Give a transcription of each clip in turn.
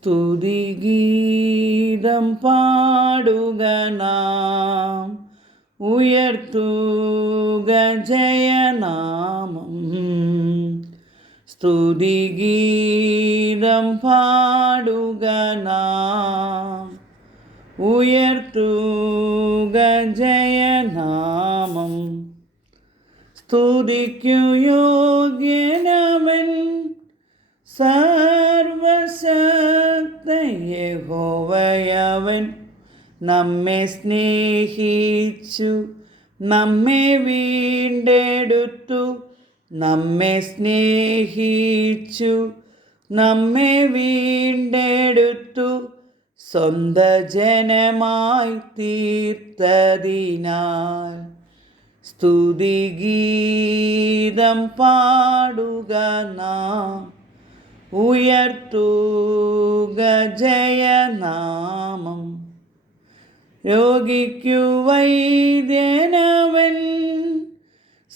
സ്തുതിഗീതം പാടുക നാം. ഉയർത്തുക ജയനാമം. സ്തുതിഗീതം പാടുക നാം. ഉയർത്തുക ജയനാമം. സ്തുതിക്കു യോഗ്യനവൻ സർവശക്തയഹോവയവൻ നമ്മെ സ്നേഹിച്ചു നമ്മെ വീണ്ടെടുത്തു നമ്മെ സ്നേഹിച്ചു നമ്മെ വീണ്ടെടുത്തു സ്വന്ത ജനമായി തീർത്തതിനാൽ സ്തുതിഗീതം പാടുക നാം ഉയർത്തുക ജയനാമം രോഗിക്കു വൈദ്യനവൻ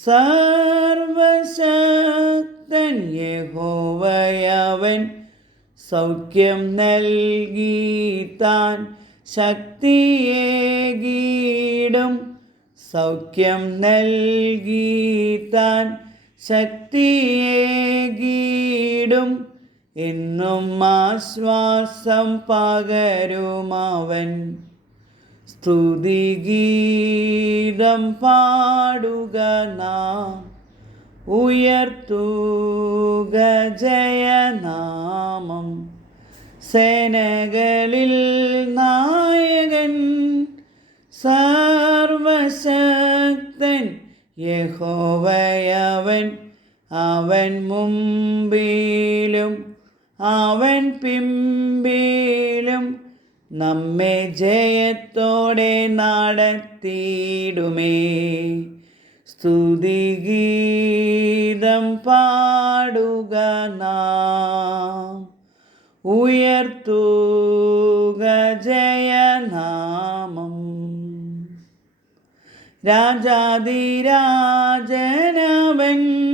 സർവശക്തൻ യഹോവയവൻ. സൗഖ്യം താൻ ശക്തിയേകീടും. സൗഖ്യം നൽകി താൻ ശക്തിയേകീടും. എന്നും ആശ്വാസം പകരുമവൻ. സ്തുതിഗീതം പാടുക നാം. ഉയർത്തുക ജയനാമം. സേനകളിൽ നായകൻ സർവശക്തൻ യഹോവയവൻ. അവൻ മുമ്പിലും അവൻ പിമ്പിലും നമ്മെ ജയത്തോടെ നടത്തിയിടുമേ. സ്തുതിഗീതം പാടുക നാം. ഉയർത്തുക ജയനാമം. രാജാതിരാജനവൻ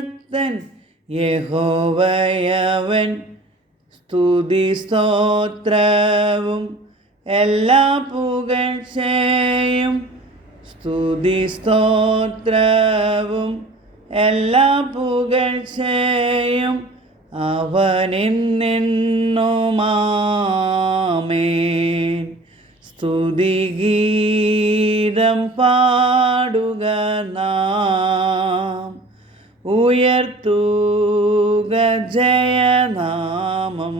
സർവശക്തൻ യഹോവയവൻ. സ്തുതി സ്തോത്രവും എല്ലാ പുകഴ്ചയും. സ്തുതി സ്തോത്രവും എല്ലാ പുകഴ്ചയും അവനിൽ നിന്നുമാമേ സ്തുതിഗീതം പാടുക നാം. ഉയർത്തുക ജയനാമം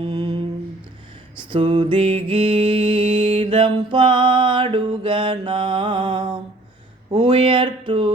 സ്തുതിഗീതം പാടുക നാം. ഉയർത്തുക ജയനാമം